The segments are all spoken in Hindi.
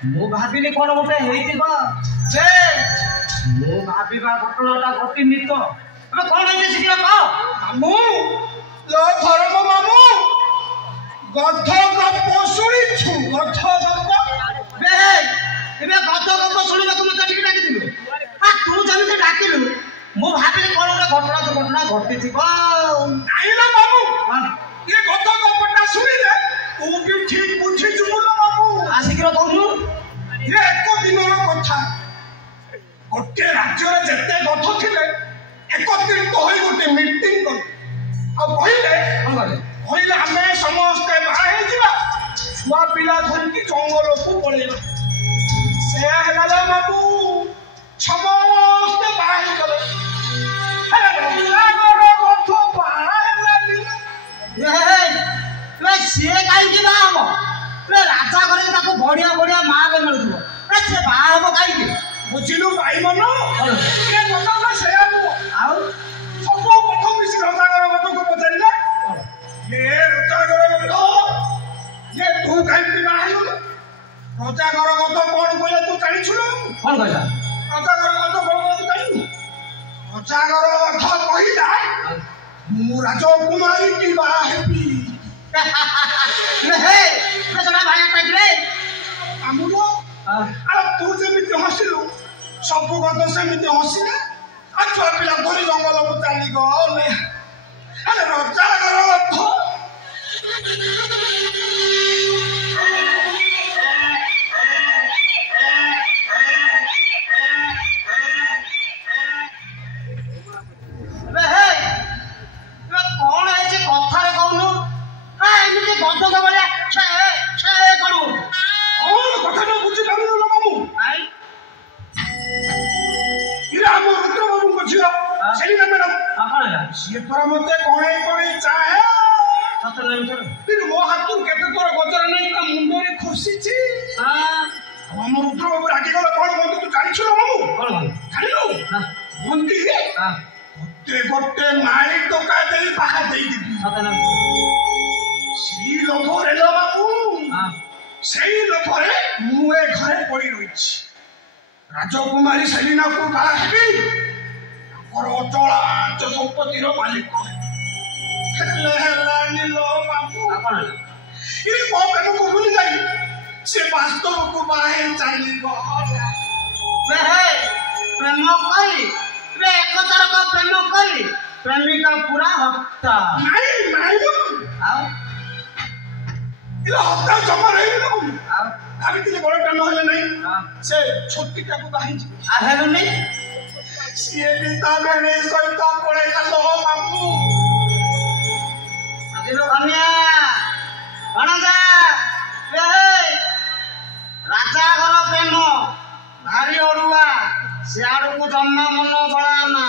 ମୁଁ ଭାବିଲି କଣ ଗୋଟେ ହେଇଥିବ ଯେ ମୁଁ ଭାବିବା ଘଟଣାଟା ଘଟିନି ତ। ଏବେ କଣ ହେଇଛି ଶୀଘ୍ର କହ। ମାମୁଁ ଲୋ ଧର୍ମ ମାମୁଁ ଗଧ ଗପ ଶୁଣିଛୁ ଗଧ ଗପ ଏବେ ଗଧ ଗପ ଶୁଣିବାକୁ ମତେ ଟିକେ ଡାକିଥିଲୁ। ତୁ ଯେମିତି ଡାକିଲୁ ମୁଁ ଭାବିଲି କଣ ଗୋଟେ ଘଟଣା ଘଟିଥିବ। ନାଇଁ ନା ମାମୁଁ ଏ ଗଧ ଗପଟା ଶୁଣିଲେ ତୁ ବି ଠିକ ବୁଝିଯିବୁ ନା ମାମୁଁ। ଶୀଘ୍ର କହୁନୁ। ଏକ ଦିନର କଥା ଗୋଟିଏ ରାଜ୍ୟରେ ଯେତେ ଗଧ ଥିଲେ ଏକତ୍ରିତ ହୋଇ ଗୋଟେ ମିଟିଂ କଲେ ଆଉ କହିଲେ ଆମେ ସମସ୍ତେ ବାହା ହେଇଯିବା ଛୁଆ ପିଲା ଧରିକି ଜଙ୍ଗଲକୁ ପଳେଇବା। ସେୟା ହେଲା ମାମୁଁ ସମସ୍ତେ ବାହା ହେଇଗଲେ ସିଏ କାହିଁକି ବାହା ହବ? ରାଜା ଘରେ ତାକୁ ବଢିଆ ବଢିଆ ମାଲ ମିଳୁଥିବ ସେ ବାହା ହବ କାହିଁକି? ବୁଝିଲୁ ଭାଇ ମନ ସେୟା ନୁହଁ। ଆଉ ସବୁ କଥା ମିଶି ରଜାଗର ଗତକୁ ପଚାରିଲେ ରଜାଗର ଗତ ତୁ କାହିଁକି ବାହା ହେଇଗଲୁ? ରଜାଗର ଗତ କଣ କହିଲେ ତୁ ଜାଣିଛୁ ନା? କଣ କହିଲା? ରଜାଗର ଗତ କଣ କହିଲେ ଜାଣିଛୁ? ରଜାଗର ଗତ କହିଲା ମୁଁ ରାଜକୁମାରୀ କି ବାହା ହେବି। ତୁ ଯେମିତି ହସିଲୁ ସବୁ ଗଧ ସେମିତି ହସିଲେ ଆଉ ଛୁଆ ପିଲା ଧରି ଜଙ୍ଗଲକୁ ଚାଲିଗଲେ। ହେଲେ ରଜାଗର ଗଧ କଣ ହେଇଛି କଥାରେ କହୁନୁ? ଏମିତି ଗଧ ଭଳିଆ କଣ କଥାଟା ବୁଝିପାରିଲୁ ନା ମାମୁଁ? ଆମ ରୁଦ୍ରବାବୁଙ୍କ ଝିଅ ସେଲିନା ମ୍ୟାଡାମ ସିଏ ପରା ମତେ କଣେଇ ଚାହେଁ ମୋ ହାତରୁ କେତେ ଥର ଗଜରା ନେଇ ତା ମୁଣ୍ଡରେ ଖସିଛି। ଆମ ରୁଦ୍ରବାବୁ ରାଗିଗଲେ କଣ ବନ୍ଧୁ ତୁ ଜାଣିଛୁ ନା ମାମୁଁ? ଜାଣିଲୁ ବନ୍ଦି ଗୋଟେ ମାଳି ଟଙ୍କା ଦେଇ ବାହା ଦେଇଦେବି। ସେଇ ଲୋଭରେ ଲୋ ମାମୁଁ ସେଇ ଲୋଭରେ ମୁଁ ଏ ଘରେ ପଡି ରହିଛି। ରାଜକୁମାରୀ ସେଲିନାକୁ ବାହା ହେବି ତାଙ୍କର ଅଚଳାଞ୍ଚ ସମ୍ପତ୍ତିର ମାଲିକ ହେଲାନି ଲୋ ମାମୁଁ। ମୋ ପ୍ରେମକୁ ଭୁଲି ଯାଇ ସେ ବାସ୍ତବକୁ ବାହା ହେଇ ଚାଲିଗଲା। ପ୍ରେମ କରି ଏକତରକ ପ୍ରେମ କରି ପ୍ରେମିକା ପୁରା ହତ୍ୟା। ନାଇଁ ଆଉ ହତ୍ୟା ଜମା ରହିବି ଆଉ ଭାବିଥିଲି ବଡ ପ୍ରେମ ହେଲେ ନାଇଁ ସେ ଛୋଟିଟାକୁ ବାହିଛି ହେଲୁନି ସିଏ ବି ତା ବେଣେ ସହିତ ପଳେଇଲା ଲୋ ମାମୁଁ। ରାଜା ଘର ପ୍ରେମ ଭାରି ଅଡୁଆ ସିଆଡକୁ ଜମା ମନ ବଳାନା।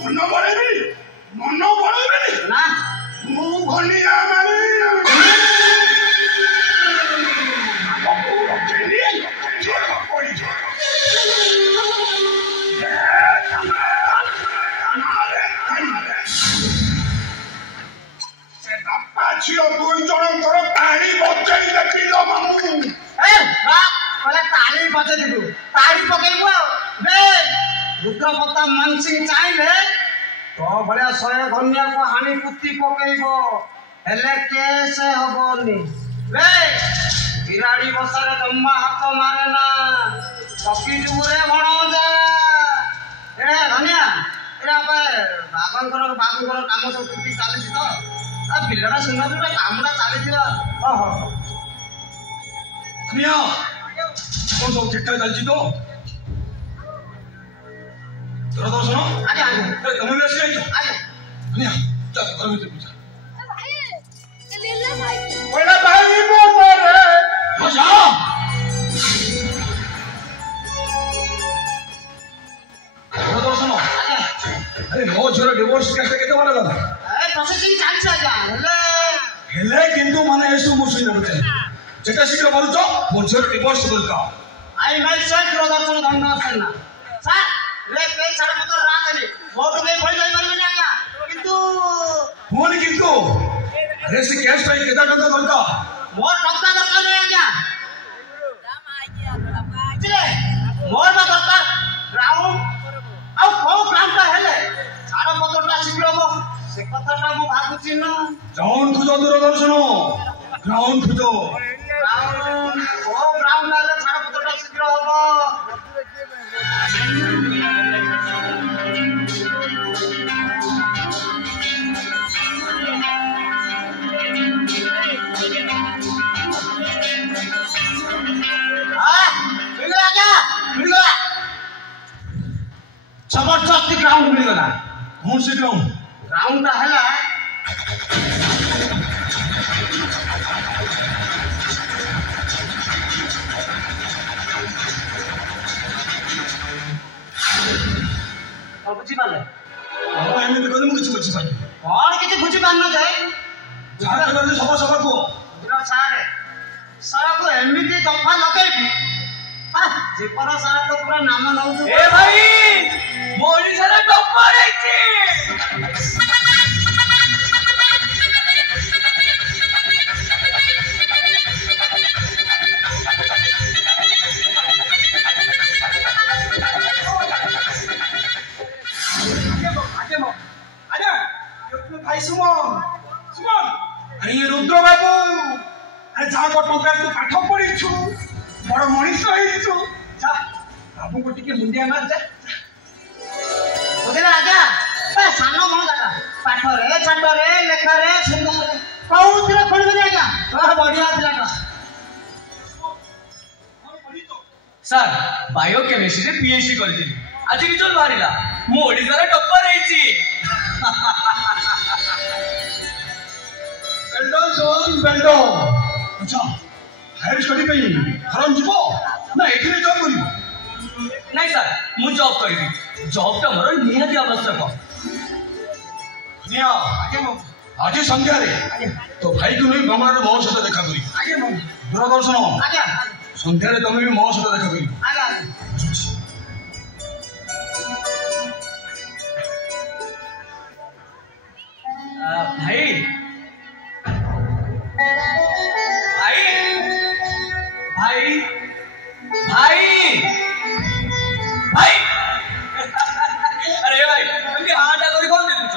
ମନ ବଳେଇବି ନା ମୁଁ ଘନିଆ ମାରି ସେ ବାପା ଝିଅ ଦୁଇ ଜଣଙ୍କର ତାଳି ବଜେଇ ଦେଖିଲ ମାମୁଁ। ତାଳି ବଜେଇଥିଲୁ ତାଳି ପକେଇବୁ ଆଉ ରୁଦ୍ରପତା ମାନସିଂ ଚାହିଁଲେ ତୋ ଭଳିଆ 100 ଘନିଆକୁ ହାଣି କୁତି ପକେଇବ ହେଲେ କେସ ହବନି। ବିରାଡି ବସାରେ ଜମା ହାତ ମାରେ ନା ଚକି ଯୁଗୁରେ ଭଣଜା। ଧନିଆ ବାବୁଙ୍କର କାମ ସବୁ ଠିକ ଚାଲିଛି ତ? ପିଲାଟା ସୁନ୍ଦର କାମଟା ଚାଲିଥିଲା। ଧନିଆ କଣ ସବୁ ଠିକଠାକ ଚାଲିଛି ତ? ଦୂରଦର୍ଶନ ତମେ ବି ଆସି ଯାଇଛ? ଧନିଆ ଘର ଭିତରେ ପୂଜା ମୋ ଝିଅର ଡିଭୋର୍ସ କେସଟା କେତେ ବାଟ ଗଲା? ହେଲେ କିନ୍ତୁ ମାନେ ଏସବୁ ମୁଁ ଶୁଣିବାକୁ ଚାହେଁ যেটা শীঘ্র বলছো বলছো ডিভোর্স দরকার। আই মাই সেলফ প্রদর্শন ধন্যবাদ না স্যার রে কে ছাড় মত রাখনি ভোট কে পড়ে যাই পারবে না আজ্ঞা কিন্তু কোনি কিন্তু আরে সে ক্যাশ পাই কেটা টাকা দরকার? মোর টাকা দরকার নাই আজ্ঞা से कथाटा मु भाबुची ना ग्राउंड खुजो दूरदर्शन ग्राउंड खुजो ब्राउन ओ ब्राउन लाले छाड़ पुत्रटा शीघ्र हबो जबरदस्त ग्राउंड मिलगला कौन से ग्राउंड ग्राउंड हला बुझी पाले एमती कहले मुझे बुझी पानी कौन किसी बुझी पान न जाए झाड़ा करले सभा सभा को बुझा सारे सारा को एमती दफा लगेबी जेपर सारा तो पूरा नाम नौ ए भाई मोरी सारा टप्पा रही भाई सुमन सुमन अरे ये रुद्र बाबू अरे जा को टंका तू पाठ पढ़िछु बड़ मनीष रहिछु जा बाबू को टिके मुंडिया मार जा बुझला राजा ए सानो मौजाटा पाठ रे छाट रे लेखा रे सुंदर रे कहउतरे पढिबे राजा वाह बढ़िया पिलाटा सर बायोकेमिस्ट्री रे पीएचडी करथिली आज रिजल्ट बाहरिला मु ओडिसा रे टप्पर रहिची वेल्डन सोन वेल्डन अच्छा हायर स्टडी पे फॉर्म जीवो ना एथिरे जॉब करिवो नहीं सर मु जॉब करबी जॉब टा मोर निहाती आवश्यक निया आज संध्या रे तो भाई तू नहीं बंगला मो सहित देखा करी आगे मो दूरदर्शन आगे संध्या रे तुम भी मो सहित देखा करी आगे भाई भाई भाई भाई भाई अरे भाई तुम हाटा करी कौन देखुछ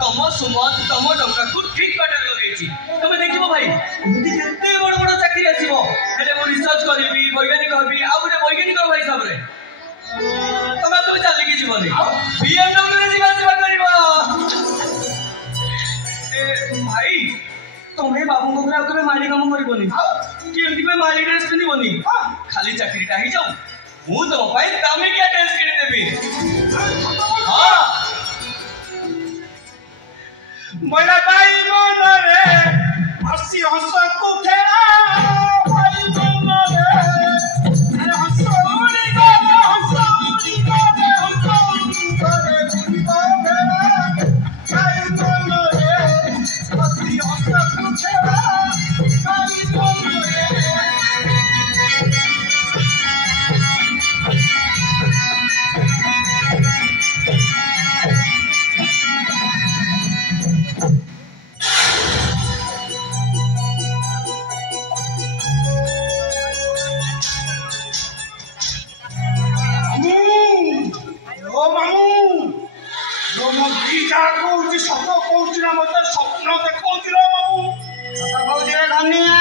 तम सुमन तम टंका को ठीक बाटे लगेछि तमे देखिबो भाई एमती केते बड़ बड़ चाकरी आसीबो हेले मो रिसर्च करबी वैज्ञानिक करबी आ गुटे वैज्ञानिक भाई साहब रे तमे चली कि जीवनी बीएमडब्ल्यू रे जीवा सेवा करबो भाई तुम्हें बाबू को घरे तुम्हें माली काम करबोनी कि एमती पे माली ड्रेस पिंदिबोनी खाली चाकरीटा ही जाऊ मु तो भाई तमे क्या ड्रेस किनि देबी हां मोला भाई मन रे हसी हस को खेला भाई मन रे अरे हसोनी गो हसोनी गो हसोनी गो बुरी गो खेला भाई मन रे हसी हस को खेला भाई मन रे स्वप्न देखौछि रे बाबू तो कहउछि रे धनिया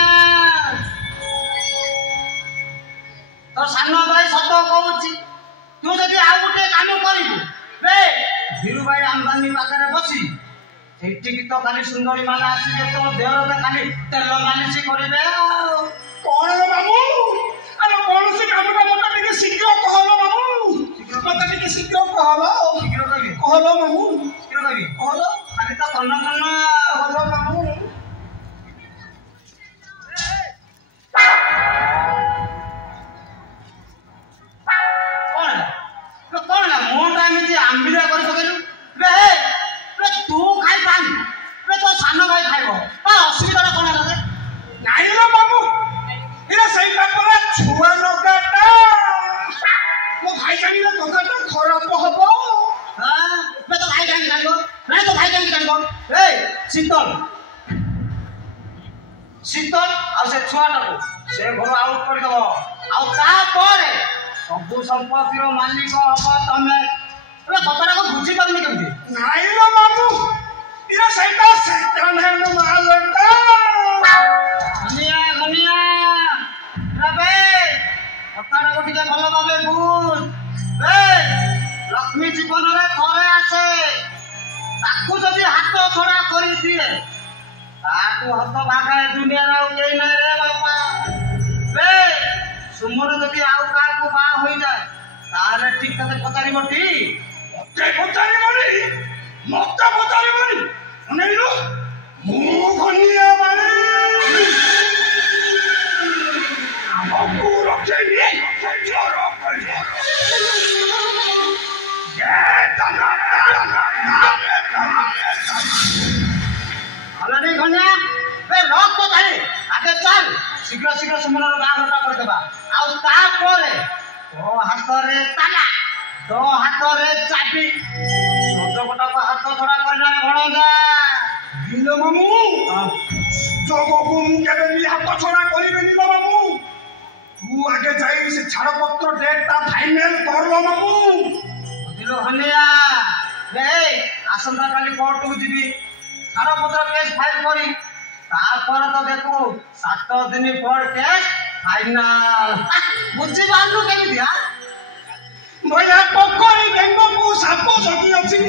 तो सानो भाई सत कहउछि तू जदि आ गुटे काम करिबु बे धीरू भाई अंबानी पाखरे बसी सेठी की तो खाली सुंदरी माने आसीबे तो देहर तो खाली तेल मालिश करिबे कौन रे बाबू अरे कौन से काम का मत टिके शीघ्र कहलो बाबू मत टिके शीघ्र कहलो शीघ्र करिबे कहलो बाबू शीघ्र करिबे कहलो खाली तो कन्न कन्न कहलो बाबू कौन ना मोटा एमती आंबिला कर पकेलु बे बे तू खाई पान बे तो सानो भाई खाइबो असुविधा कोन रे नाई रे बाबू इरे सही पेपर छुआ नगाटा मो भाई जानी रे नगाटा खराब हबो हां बे तो भाई जानी जानिबो मैं तो भाई जानी जानिबो ए शीतल शीतल आ से छुआटा से घर आउट कर दबो आ ता परे सब संपत्तिर मालिक हबो तमे ए कतरा को बुझी पाउनी केमती नाई रे बाबू ହାତ ଭାଗା ଦୁନିଆରେ ଆଉ କେହି ନାହିଁ ରେ ବାପା। ବେ ସୁମନ ଯଦି ଆଉ କାହାକୁ ବାହା ହୋଇଯାଏ ତାହେଲେ ଠିକ ତତେ ପଚାରିବଟି? ମତେ ପଚାରିବନି, ମତେ ପଚାରିବନି। ଅନେଇଲୁ ମୁଁ ଘନିଆ ମାନେ ଆମକୁ ରଖେନି ଝର କରି ଅଲରେଡି ଘନିଆ ବେ ରଖ ତ ଭାଇ ଆଗେ ଚାଲ ଶୀଘ୍ର ଶୀଘ୍ର ସୁମନର ବାହାଘରଟା କରିଦେବା। ଆଉ ତାପରେ ତୋ ହାତରେ ତାଲା, ତୋ ହାତରେ ଚାବି, ସଞ୍ଜପଟାକୁ ହାତ ଛଡା କରିନାରେ ଭଣଜା। ବିଲ ମାମୁଁ ଜଗକୁ ମୁଁ କେବେ ବି ହାତ ଛଡା କରିବେନି ଲୋ ମାମୁଁ। ତୁ ଆଗେ ଯାଇ ସେ ଛାଡ଼ପତ୍ର ଡେଟଟା ଫାଇନାଲ କରଲୋ ମାମୁଁ। ବୁଝିଲୁ ଘନିଆ? ବେ ଆସନ୍ତା କାଲି କୋର୍ଟକୁ ଯିବି, ଛାଡ଼ପତ୍ର କେସ୍ ଫାଇଲ କରି ତାପରେ ତ ଦେଖୁ 7 ଦିନ ପରେ କେସ୍ ଫାଇନାଲ। ବୁଝିପାରିଲୁ କେମିତି? ଭୟା ପୋଖରୀ ବେଙ୍ଗକୁ ସାପ ଜଗି ଅଛି।